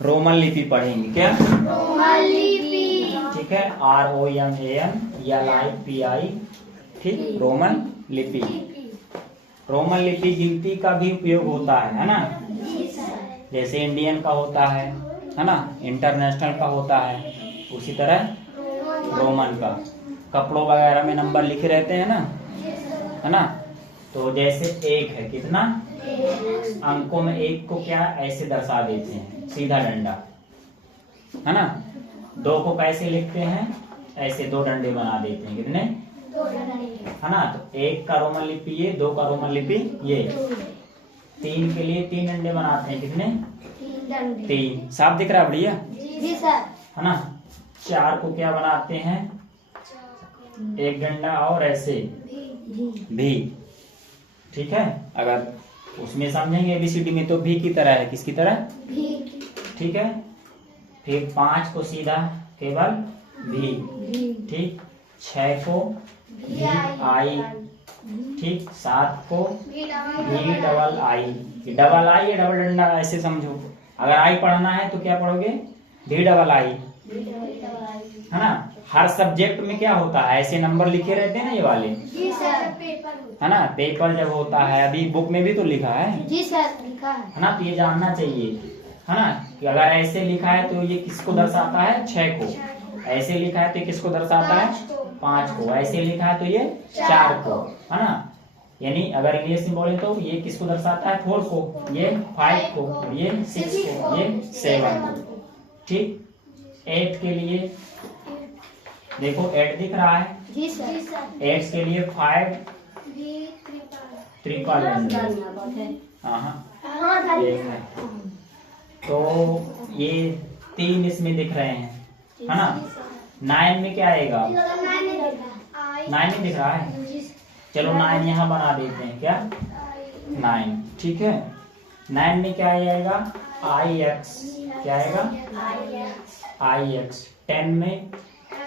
Roman लिपि पढ़ेंगे। क्या? रोमन लिपि। ठीक है, ROMANLIPI। ठीक, रोमन लिपि। रोमन लिपि गिनती का भी उपयोग होता है ना? जैसे इंडियन का होता है ना, इंटरनेशनल का होता है, उसी तरह रोमन का। कपड़ों वगैरह में नंबर लिखे रहते हैं ना, है ना? तो जैसे एक है, कितना अंकों में एक को क्या ऐसे दर्शा देते हैं, सीधा डंडा, है ना? दो को कैसे लिखते हैं, ऐसे दो डंडे बना देते हैं, कितने, है ना? तो एक का रोमन लिपि ये, दो का रोमन लिपि ये। तीन के लिए तीन डंडे बनाते हैं, कितने, तीन। साफ दिख रहा है बढ़िया? जी सर। है ना? चार को क्या बनाते हैं, एक डंडा और ऐसे भी। ठीक है, अगर उसमें समझेंगे ABCD में तो भी की तरह है, किसकी तरह, ठीक है। फिर 5 को सीधा केवल भी, ठीक। 6 को VI, ठीक। 7 को VII, डबल आई या डबल डंडा ऐसे समझो। अगर आई पढ़ना है तो क्या पढ़ोगे, VII, है ना? हर सब्जेक्ट में क्या होता है, ऐसे नंबर लिखे रहते हैं ना, ये वाले, जी सर। है ना? पेपर जब होता है, अभी बुक में भी तो लिखा है, जी सर, लिखा है ना? तो ये जानना चाहिए, है ना, कि अगर ऐसे लिखा है तो ये किसको दर्शाता है, 6 को। ऐसे लिखा है तो किसको दर्शाता है, 5 को। ऐसे लिखा है तो ये 4 को, है ना? यानी अगर इंग्लिश में बोले तो ये किसको दर्शाता है, 4 को, ये 5 को, और ये 6 को, ये 7 को, ठीक। 8 के लिए देखो, 8 दिख रहा है, जी सर। 8 के लिए 5 ट्रिपल एक है। तो ये 3 इसमें दिख रहे हैं, है ना? 9 में क्या आएगा, 9 में दिख रहा है, चलो 9 यहाँ बना देते हैं, क्या, 9, ठीक है। 9 में क्या आएगा, IX, क्या आएगा, IX। 10 में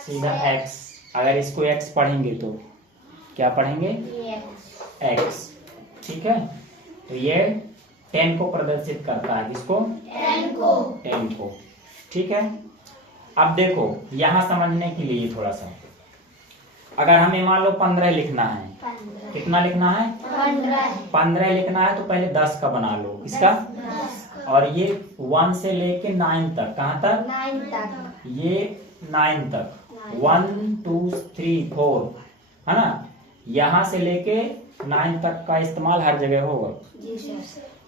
सीधा X, अगर इसको X पढ़ेंगे तो क्या पढ़ेंगे, X, ठीक है। तो ये 10 को प्रदर्शित करता है, किसको, 10 को, ठीक है। अब देखो यहाँ समझने के लिए थोड़ा सा, अगर हमें मान लो 15 लिखना है, कितना लिखना है, 15 लिखना है, तो पहले 10 का बना लो, किसका, और ये 1 से लेके 9 तक, कहाँ तक, ये 9 तक, 1 2 3 4, है ना? यहाँ से लेके 9 तक का इस्तेमाल हर जगह होगा,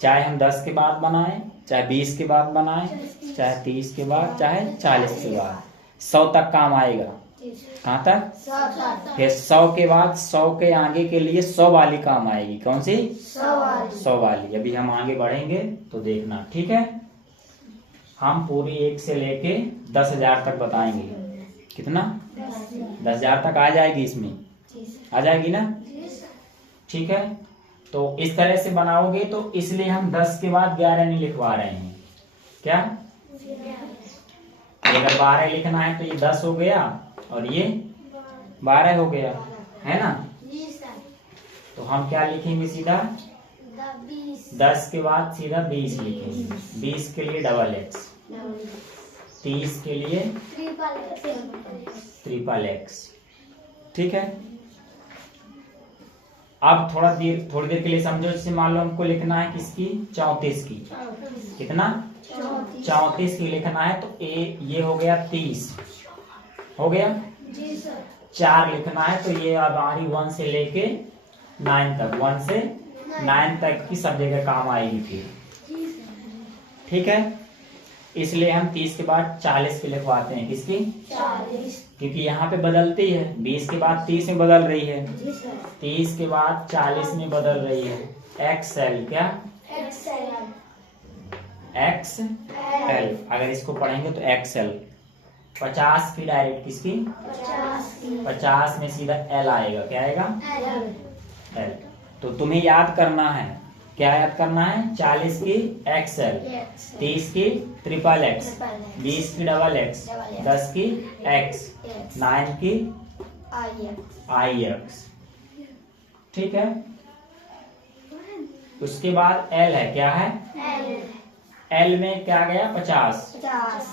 चाहे हम 10 के बाद बनाएं, चाहे 20 के बाद बनाएं, चाहे 30 के बाद, चाहे 40 के बाद, 100 तक काम आएगा, कहाँ तक, फिर 100 के बाद 100 के आगे के लिए 100 वाली काम आएगी, कौन सी, 100 वाली। अभी हम आगे बढ़ेंगे तो देखना, ठीक है। हम पूरी 1 से लेके 10,000 तक बताएंगे, कितना, 10,000 तक आ जाएगी, इसमें आ जाएगी ना, ठीक है। तो इस तरह से बनाओगे, तो इसलिए हम 10 के बाद 11 नहीं लिखवा रहे हैं, क्या, अगर 12 लिखना है तो ये 10 हो गया और ये 12 हो गया, है ना? तो हम क्या लिखेंगे, सीधा 10 के बाद सीधा 20 लिखेंगे। 20 के लिए XX, 30 के लिए XXX, ठीक है। अब थोड़ी देर के लिए समझो, जैसे मान लो हमको लिखना है किसकी, 34 की, कितना, 34 की लिखना है, तो ये हो गया 30, हो गया, 4 लिखना है, तो ये अब हमारी 1 से लेके 9 तक, 1 से 9 तक की सब जगह काम आएगी फिर, ठीक है। इसलिए हम 30 के बाद 40 की लिखवाते हैं, किसकी, 40, क्योंकि यहाँ पे बदलती है, 20 के बाद 30 में बदल रही है, 30 के बाद 40 में बदल रही है। XL, क्या, XL, अगर इसको पढ़ेंगे तो XL। 50 की डायरेक्ट किसकी, 50 में सीधा L आएगा, क्या आएगा, L। तो तुम्हें याद करना है, क्या याद करना है, 40 की XL, 30 की XXX, 20 की XX, 10 की X, 9 की IX, ठीक है। उसके बाद L है, क्या है, L में क्या आ गया 50, 50,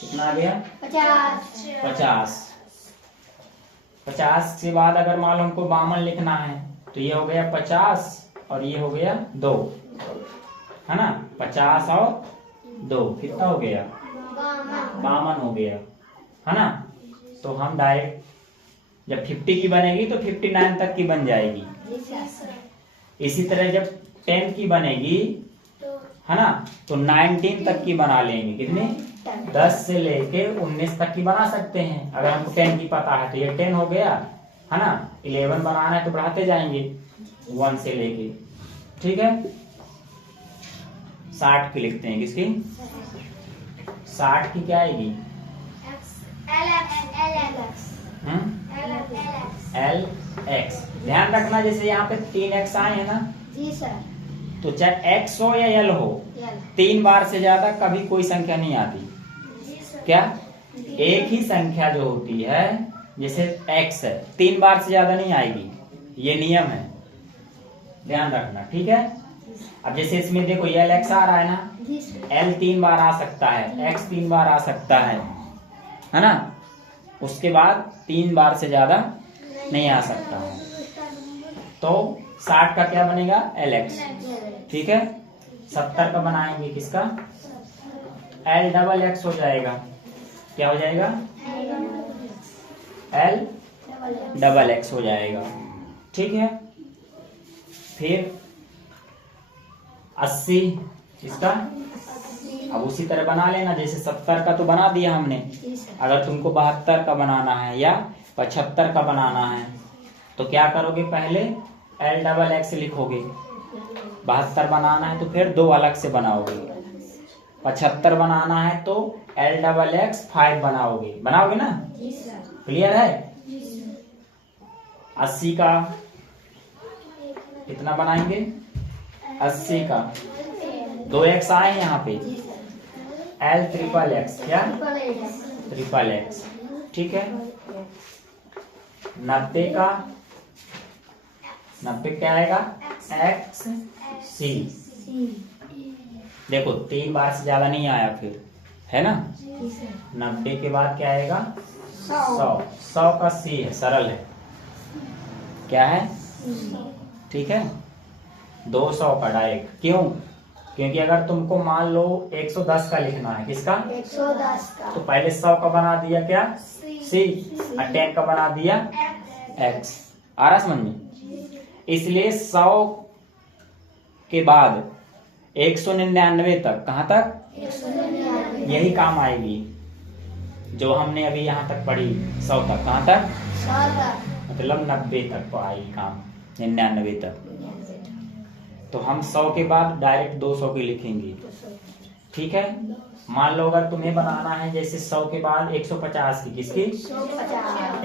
कितना आ गया 50, 50। 50 के बाद अगर मान लो हमको 52 लिखना है तो ये हो गया 50 और ये हो गया 2, है ना। 50 और 2 कितना हो गया 52 हो गया, है ना। तो हम डायरेक्ट जब 50 की बनेगी तो 59 तक की बन जाएगी। इसी तरह जब 10 की बनेगी, है ना, तो 19 तक की बना लेंगे। कितनी 10 से लेके 19 तक की बना सकते हैं। अगर हमको 10 की पता है तो ये 10 हो गया, है ना। 11 बनाना है तो बढ़ाते जाएंगे 1 से लेके, ठीक है। 60 की लिखते हैं, किसकी 60 की क्या आएगी LX। ध्यान रखना जैसे यहाँ पे 3x आए हैं ना, जी सर, तो चाहे x हो या l हो, 3 बार से ज्यादा कभी कोई संख्या नहीं आती। क्या एक ही संख्या जो होती है, जैसे x है, 3 बार से ज्यादा नहीं आएगी, ये नियम है, ध्यान रखना, ठीक है। अब जैसे इसमें देखो ये LX आ रहा है ना, L 3 बार आ सकता है, X 3 बार आ सकता है ना। उसके बाद 3 बार से ज्यादा नहीं आ सकता है। तो 60 का क्या बनेगा LX, ठीक है। 70 का बनाएंगे किसका LXX हो जाएगा। क्या हो जाएगा LXX हो जाएगा, ठीक है। फिर 80 इसका, अब उसी तरह बना लेना जैसे 70 का तो बना दिया हमने। अगर तुमको 72 का बनाना है या 75 का बनाना है तो क्या करोगे, पहले LXX लिखोगे। 72 बनाना है तो फिर 2 अलग से बनाओगे। 75 बनाना है तो LXX 5 बनाओगे ना, क्लियर है। 80 का कितना बनाएंगे, 80 का 2x आए यहाँ पे, LXXX, क्या XXX, ठीक है। 90 का, 90 क्या आएगा XC। देखो 3 बार से ज्यादा नहीं आया फिर, है ना। 90 के बाद क्या आएगा 100 का C है, सरल है, क्या है, ठीक है। 200 का डायरेक्ट, क्यों, क्योंकि अगर तुमको मान लो 110 का लिखना है, किसका 110 का, तो पहले 100 का बना दिया क्या C, और 10 का बना दिया X। आ रहा समझ में। इसलिए 100 के बाद 199 तक, कहाँ तक, 199, यही काम आएगी जो हमने अभी यहाँ तक पढ़ी। 100 तक, कहाँ तक, 100 तक, मतलब 90 तक तो आएगी काम, 99 तक। तो हम 100 के बाद डायरेक्ट 200 की लिखेंगे, ठीक है। मान लो अगर तुम्हें बनाना है जैसे 100 के बाद 150 की, किसकी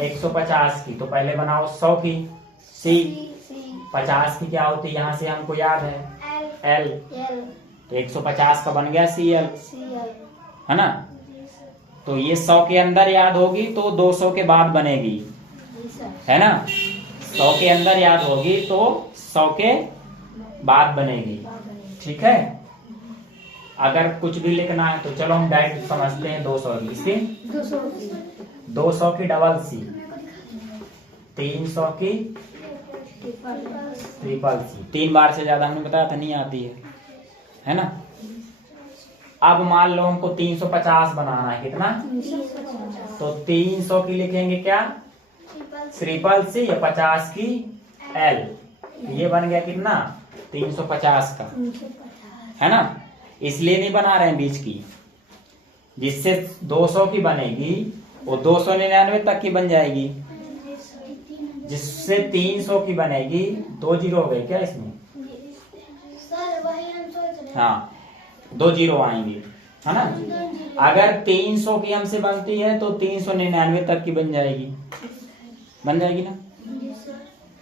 150 की, तो पहले बनाओ 100 की C। 50 की क्या होती है, यहाँ से हमको याद है L, तो 150 का बन गया CL, है ना। तो ये 100 के अंदर याद होगी तो 200 के बाद बनेगी, है ना। 100 के अंदर याद होगी तो 100 के बाद बनेगी, ठीक है। अगर कुछ भी लिखना है तो चलो हम डायरेक्ट समझते हैं 200 की, इसकी 200 की डबल C, 300 की ट्रिपल C। 3 बार से ज्यादा हमने बताया था नहीं आती है ना। अब मान लो हमको 350 बनाना है, कितना, तो 300 की लिखेंगे क्या ट्रिपल C, या 50 की L, ये बन गया कितना 350 का, है ना। इसलिए नहीं बना रहे हैं बीच की, जिससे 200 की बनेगी वो 299 तक की बन जाएगी। जिससे 300 की बनेगी, 2 जीरो हो गए क्या इसमें, हाँ 2 जीरो आएंगे, है ना। अगर 300 की हमसे बनती है तो 399 तक की बन जाएगी ना।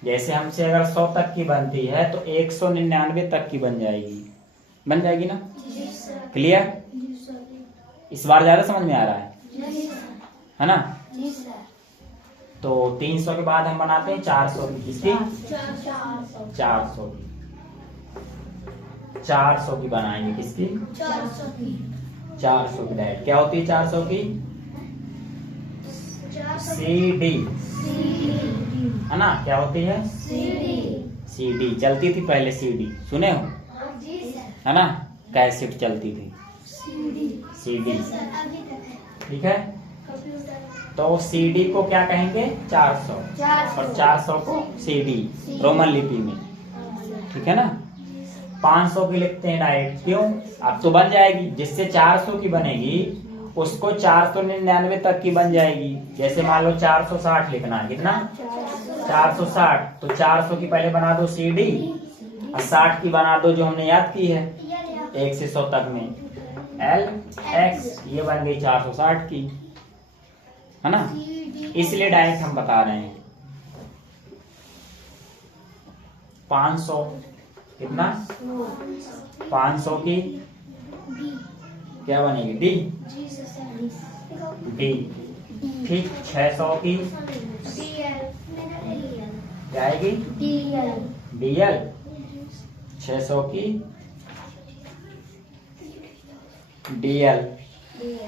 जैसे हमसे अगर 100 तक की बनती है तो 199 तक की बन जाएगी ना। क्लियर, इस बार ज्यादा समझ में आ रहा है ना। तो 300 के बाद हम बनाते हैं 400 की, किसकी 400 की। 400 की बनाएंगे। किसकी? 400 की। 400 की डायरेक्ट क्या होती है? 400 की CD है ना? क्या होती है? CD चलती थी पहले। CD सुने हो? जी सर। है ना? कैसेट चलती थी। CD ठीक है। तो CD को क्या कहेंगे? 400 और 400 को CD रोमन लिपि में। ठीक है ना? 500 की लिखते हैं डायरेक्ट। क्यों? अब तो बन जाएगी। जिससे 400 की बनेगी उसको 499 तक की बन जाएगी। जैसे मान लो 460 लिखना है। कितना? 460। तो 400 की पहले बना दो CD और 60 की बना दो जो हमने याद की है 1 से 100 तक में LX। ये बन गई 460 की, है ना? इसलिए डायरेक्ट हम बता रहे हैं 500। कितना? 500 की क्या बनेगी? D। ठीक। 600 की क्या आएगी? DL। 600 की DL।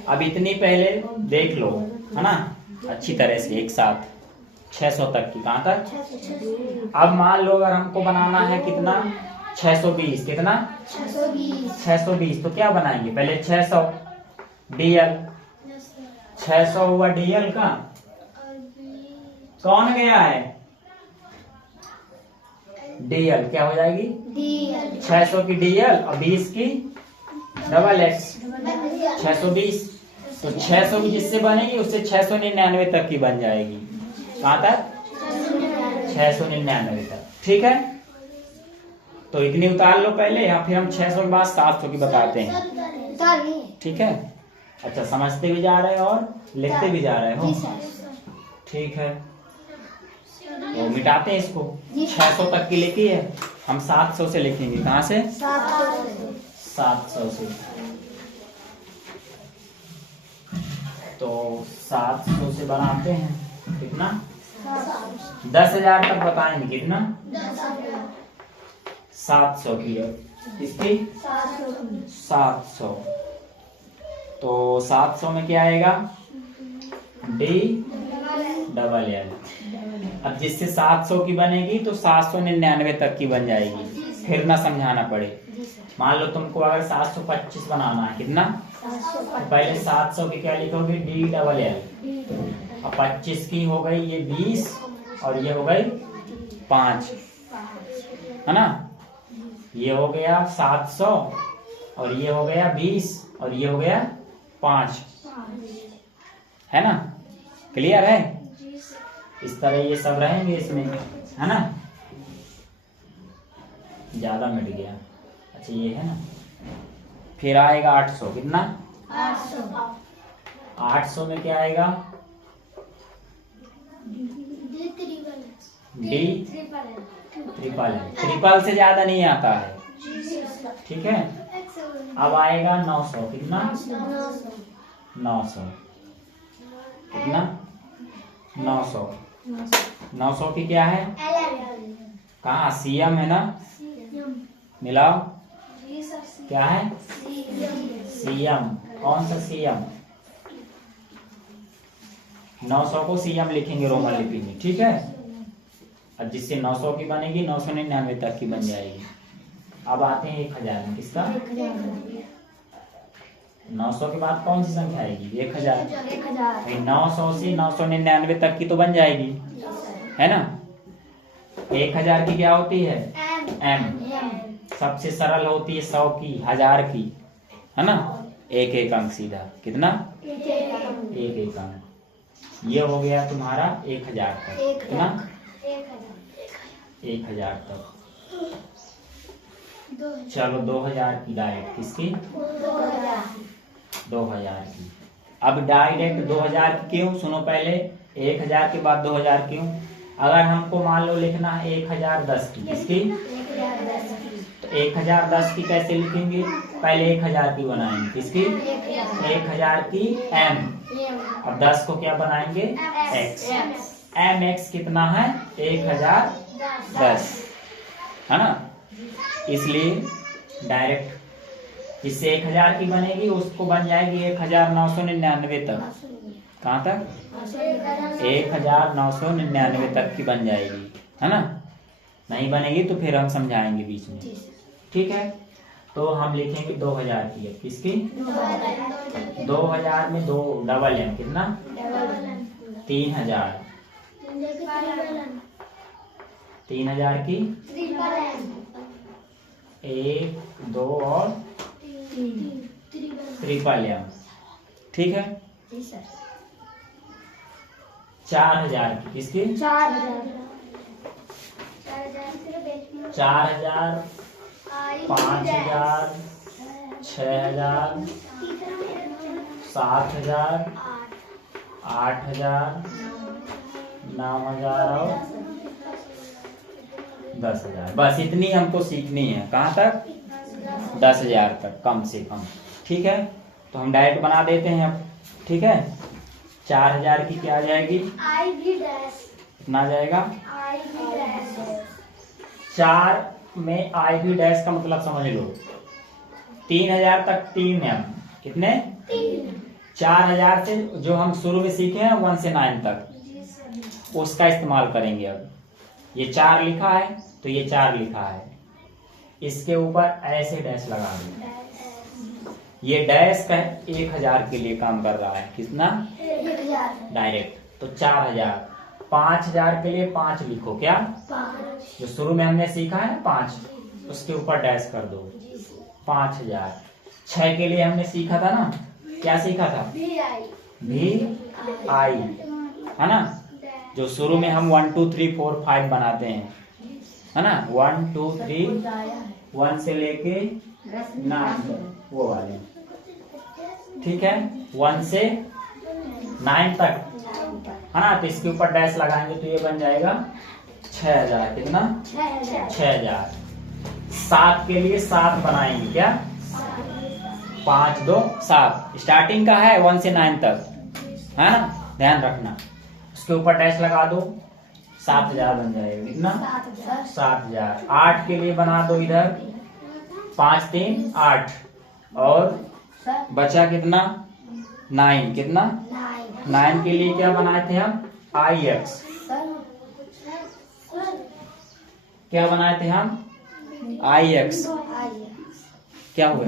अब इतनी पहले देख लो, है ना, अच्छी तरह से एक साथ 600 तक की। कहां तक? अब मान लो अगर हमको बनाना है कितना? 620। कितना? 620। तो क्या बनाएंगे? पहले 600 DL। 600 हुआ DL का। कौन गया है? DL क्या हो जाएगी? 600 की DL और 20 की XX। 620। तो 600 की जिससे बनेगी उससे 699 तक की बन जाएगी। कहां तक? 699 तक। ठीक है। तो इतनी उतार लो पहले, या फिर हम 600 के बाद 700 की बताते हैं। ठीक है। अच्छा, समझते भी जा रहे हो और लिखते भी जा रहे हो। ठीक है। तो मिटाते हैं इसको। 600 तक की लिखी है, हम 700 से लिखेंगे। कहां से? 700 से। तो 700 से बनाते हैं। कितना? 10,000 तक बताएंगे। कितना? 700 की। इसकी 700। तो 700 में क्या आएगा? DLL। अब जिससे 700 की बनेगी तो 799 तक की बन जाएगी। फिर ना समझाना पड़े। मान लो तुमको अगर 725 बनाना है। कितना? पहले 700 की क्या लिखोगे? DLL। अब 25 की हो गई ये 20 और ये हो गई 5, है ना? ये हो गया 700 और ये हो गया 20 और ये हो गया 5, है ना? क्लियर है? इस तरह ये सब रहेंगे इसमें, है ना? ज्यादा मिट गया। अच्छा, ये है ना। फिर आएगा 800। कितना? 800 में क्या आएगा? ट्रिपल से ज्यादा नहीं आता है। ठीक है। अब आएगा 900। कितना? 900। कितना? 900। 900 की क्या है? कहाँ? CM है ना? मिलाओ। क्या है? CM। कौन सा CM? 900 को CM लिखेंगे रोमन लिपि में। ठीक है। अब जिससे 900 की बनेगी 999 तक की बन जाएगी। अब आते हैं 1000 में। किसका? 900 के बाद कौन सी संख्या आएगी? 1000। 900 से 999 तक की तो बन जाएगी, है ना? 1000 की क्या होती है? M। सबसे सरल होती है 100 की, 1000 की, है ना? एक एक अंक सीधा। कितना? एक एक अंक। ये हो गया तुम्हारा 1000 तक। कितना? 1000 तक। चलो 2000 की डायरेक्ट। किसकी? 2000 की। अब डायरेक्ट 2000 की क्यों? सुनो पहले। 1000 के बाद 2000 क्यों? अगर हमको मान लो लिखना है 1010 की। किसकी? तो 1010 की कैसे लिखेंगे? पहले 1000 की बनाएंगे। किसकी? 1000 की M। अब 10 को क्या बनाएंगे? X। MX कितना है? 1010, है ना? इसलिए डायरेक्ट। इससे 1000 की बनेगी, उसको बन जाएगी 1999 तक। कहाँ तक? 1999 तक की बन जाएगी, है ना। नहीं बनेगी तो फिर हम समझाएंगे बीच में, ठीक है। तो हम लिखेंगे 2000 की। किसकी? 2000 में 2 डबल एम कितना? 3000। 3000 की 1 2 और ट्रिपल एम, ठीक है। 4000 की। किसकी? 4000 5000 6000 7000 8000 9000 और 10,000। बस इतनी हमको सीखनी है। कहाँ तक? 10,000 तक कम से कम, ठीक है। तो हम डायरेक्ट बना देते हैं अब, ठीक है। 4000 की क्या आ जाएगी? कितना आ जाएगा? 4 में आई भी डैश का मतलब समझ लो। 3000 तक 3 एम कितने? 4000 से जो हम शुरू में सीखे हैं 1 से 9 तक, उसका इस्तेमाल करेंगे। अब ये 4 लिखा है तो ये 4 लिखा है, इसके ऊपर ऐसे डैश लगा दो। ये डैश का 1000 के लिए काम कर रहा है। कितना? डायरेक्ट। तो 4000। 5000 के लिए 5 लिखो। क्या? जो शुरू में हमने सीखा है 5, उसके ऊपर डैश कर दो। 5000। 6 के लिए हमने सीखा था ना, क्या सीखा था? भी आई, है ना। जो शुरू में हम 1 2 3 4 5 बनाते हैं, है ना। 1 2 3 1 से लेके 9 वो वाले, ठीक है। 1 से 9 तक, है ना। तो इसके ऊपर डैश लगाएंगे तो ये बन जाएगा 6000। कितना? 6000। 7 के लिए 7 बनाएंगे। क्या? 5 2 7। स्टार्टिंग का है 1 से 9 तक, है ना, ध्यान रखना। उसके ऊपर डैश लगा दो, 7000 बन जाएगा। कितना? 7000। 8 के लिए बना दो इधर, 5 3 8 और बचा कितना? 9। कितना? 9 के लिए क्या बनाए थे हम? IX। क्या बनाए थे हम? IX। क्या हुआ?